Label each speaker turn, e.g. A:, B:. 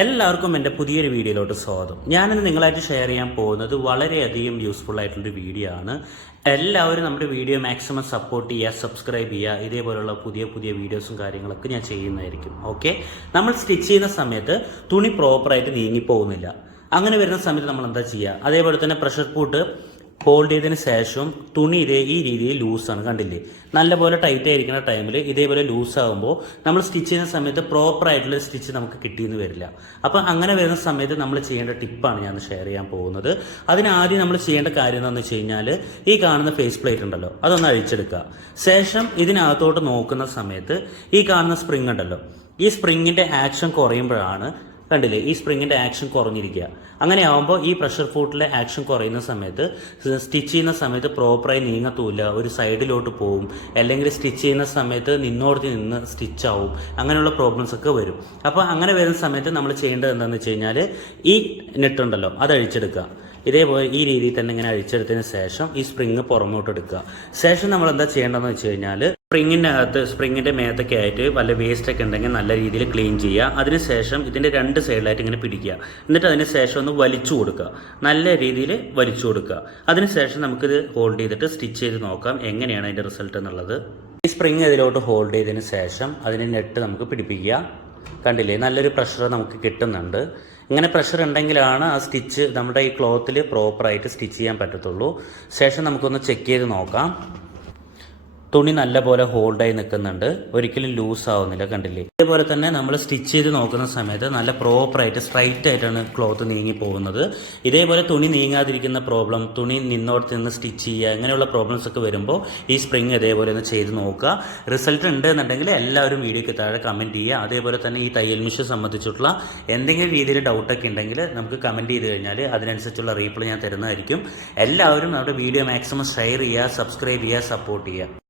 A: എല്ലാവർക്കും എന്റെ പുതിയൊരു വീഡിയോയിലോട്ട് സ്വാഗതം. ഞാനിന്ന് നിങ്ങളായിട്ട് ഷെയർ ചെയ്യാൻ പോകുന്നത് വളരെയധികം യൂസ്ഫുൾ ആയിട്ടുള്ളൊരു വീഡിയോ ആണ്. എല്ലാവരും നമ്മുടെ വീഡിയോ മാക്സിമം സപ്പോർട്ട് ചെയ്യുക സബ്സ്ക്രൈബ് ചെയ്യുക ഇതേപോലുള്ള പുതിയ പുതിയ വീഡിയോസും കാര്യങ്ങളൊക്കെ ഞാൻ ചെയ്യുന്നതായിരിക്കും. ഓക്കെ നമ്മൾ സ്റ്റിച്ച് ചെയ്യുന്ന സമയത്ത് തുണി പ്രോപ്പറായിട്ട് നീങ്ങിപ്പോകുന്നില്ല അങ്ങനെ വരുന്ന സമയത്ത് നമ്മൾ എന്താ ചെയ്യുക? അതേപോലെ തന്നെ പ്രഷർ പൂട്ട് ഹോൾഡ് ചെയ്തതിന് ശേഷം തുണി ഇതേ ഈ രീതിയിൽ ലൂസാണ് കണ്ടില്ലേ? നല്ലപോലെ ടൈറ്റ് ആയിരിക്കുന്ന ടൈമിൽ ഇതേപോലെ ലൂസ് ആകുമ്പോൾ നമ്മൾ സ്റ്റിച്ച് ചെയ്യുന്ന സമയത്ത് പ്രോപ്പർ ആയിട്ടുള്ള സ്റ്റിച്ച് നമുക്ക് കിട്ടിയെന്ന് വരില്ല. അപ്പോൾ അങ്ങനെ വരുന്ന സമയത്ത് നമ്മൾ ചെയ്യേണ്ട ടിപ്പാണ് ഞാൻ ഷെയർ ചെയ്യാൻ പോകുന്നത്. അതിന് ആദ്യം നമ്മൾ ചെയ്യേണ്ട കാര്യം എന്താണെന്ന് വെച്ച് കഴിഞ്ഞാൽ ഈ കാണുന്ന ഫേസ് പ്ലേറ്റ് ഉണ്ടല്ലോ അതൊന്ന് അഴിച്ചെടുക്കുക. ശേഷം ഇതിനകത്തോട്ട് നോക്കുന്ന സമയത്ത് ഈ കാണുന്ന സ്പ്രിങ് ഉണ്ടല്ലോ. ഈ സ്പ്രിങ്ങിന്റെ ആക്ഷൻ കുറയുമ്പോഴാണ് കണ്ടില്ലേ? ഈ സ്പ്രിങ്ങിന്റെ ആക്ഷൻ കുറഞ്ഞിരിക്കുക. അങ്ങനെ ആവുമ്പോൾ ഈ പ്രഷർ ഫൂട്ടിലെ ആക്ഷൻ കുറയുന്ന സമയത്ത് സ്റ്റിച്ച് ചെയ്യുന്ന സമയത്ത് പ്രോപ്പറായി നീങ്ങത്തൂല്ല ഒരു സൈഡിലോട്ട് പോവും. അല്ലെങ്കിൽ സ്റ്റിച്ച് ചെയ്യുന്ന സമയത്ത് നിന്നോടത്ത് നിന്ന് സ്റ്റിച്ച് ആവും. അങ്ങനെയുള്ള പ്രോബ്ലംസ് ഒക്കെ വരും. അപ്പോൾ അങ്ങനെ വരുന്ന സമയത്ത് നമ്മൾ ചെയ്യേണ്ടത് എന്താണെന്ന് വെച്ച് കഴിഞ്ഞാൽ ഈ നെറ്റ് ഉണ്ടല്ലോ അത് അഴിച്ചെടുക്കുക. ഇതേപോലെ ഈ രീതിയിൽ തന്നെ ഇങ്ങനെ അഴിച്ചെടുത്തതിന് ശേഷം ഈ സ്പ്രിങ് പുറമോട്ട് എടുക്കുക. ശേഷം നമ്മൾ എന്താ ചെയ്യേണ്ടതെന്ന് വെച്ച് കഴിഞ്ഞാൽ സ്പ്രിങ്ങിന്റെ അകത്ത് സ്പ്രിങ്ങിന്റെ മേത്തൊക്കെ ആയിട്ട് വല്ല വേസ്റ്റ് ഒക്കെ ഉണ്ടെങ്കിൽ നല്ല രീതിയിൽ ക്ലീൻ ചെയ്യുക. അതിനുശേഷം ഇതിന്റെ രണ്ട് സൈഡിലായിട്ട് ഇങ്ങനെ പിടിക്കുക. എന്നിട്ട് അതിന് ശേഷം ഒന്ന് വലിച്ചു കൊടുക്കുക. നല്ല രീതിയിൽ വലിച്ചു കൊടുക്കുക. അതിനുശേഷം നമുക്കിത് ഹോൾഡ് ചെയ്തിട്ട് സ്റ്റിച്ച് ചെയ്ത് നോക്കാം എങ്ങനെയാണ് അതിന്റെ റിസൾട്ട് എന്നുള്ളത്. ഈ സ്പ്രിങ് ഇതിലോട്ട് ഹോൾഡ് ചെയ്തതിന് ശേഷം അതിന് നെറ്റ് നമുക്ക് പിടിപ്പിക്കുക. കണ്ടില്ലേ? നല്ലൊരു പ്രഷർ നമുക്ക് കിട്ടുന്നുണ്ട്. ഇങ്ങനെ പ്രഷർ ഉണ്ടെങ്കിലാണ് ആ സ്റ്റിച്ച് നമ്മുടെ ഈ ക്ലോത്തിൽ പ്രോപ്പറായിട്ട് സ്റ്റിച്ച് ചെയ്യാൻ പറ്റത്തുള്ളൂ. ശേഷം നമുക്കൊന്ന് ചെക്ക് ചെയ്ത് നോക്കാം. തുണി നല്ലപോലെ ഹോൾഡായി നിൽക്കുന്നുണ്ട്. ഒരിക്കലും ലൂസ് ആവുന്നില്ല കണ്ടില്ലേ? ഇതേപോലെ തന്നെ നമ്മൾ സ്റ്റിച്ച് ചെയ്ത് നോക്കുന്ന സമയത്ത് നല്ല പ്രോപ്പറായിട്ട് സ്ട്രൈറ്റ് ആയിട്ടാണ് ക്ലോത്ത് നീങ്ങി പോകുന്നത്. ഇതേപോലെ തുണി നീങ്ങാതിരിക്കുന്ന പ്രോബ്ലം തുണി നിന്നോടത്ത് നിന്ന് സ്റ്റിച്ച് ചെയ്യുക അങ്ങനെയുള്ള പ്രോബ്ലംസ് ഒക്കെ വരുമ്പോൾ ഈ സ്പ്രിങ് ഇതേപോലെ ഒന്ന് ചെയ്ത് നോക്കുക. റിസൾട്ട് ഉണ്ട് എന്നുണ്ടെങ്കിൽ എല്ലാവരും വീഡിയോയ്ക്ക് താഴെ കമന്റ് ചെയ്യുക. അതേപോലെ തന്നെ ഈ തയ്യൽ മിഷൻ സംബന്ധിച്ചിട്ടുള്ള എന്തെങ്കിലും രീതിയിൽ ഡൗട്ടൊക്കെ ഉണ്ടെങ്കിൽ നമുക്ക് കമന്റ് ചെയ്ത് കഴിഞ്ഞാൽ അതിനനുസരിച്ചുള്ള റീപ്ലൈ ഞാൻ തരുന്നതായിരിക്കും. എല്ലാവരും നമ്മുടെ വീഡിയോ മാക്സിമം ഷെയർ ചെയ്യുക സബ്സ്ക്രൈബ് ചെയ്യുക സപ്പോർട്ട് ചെയ്യുക.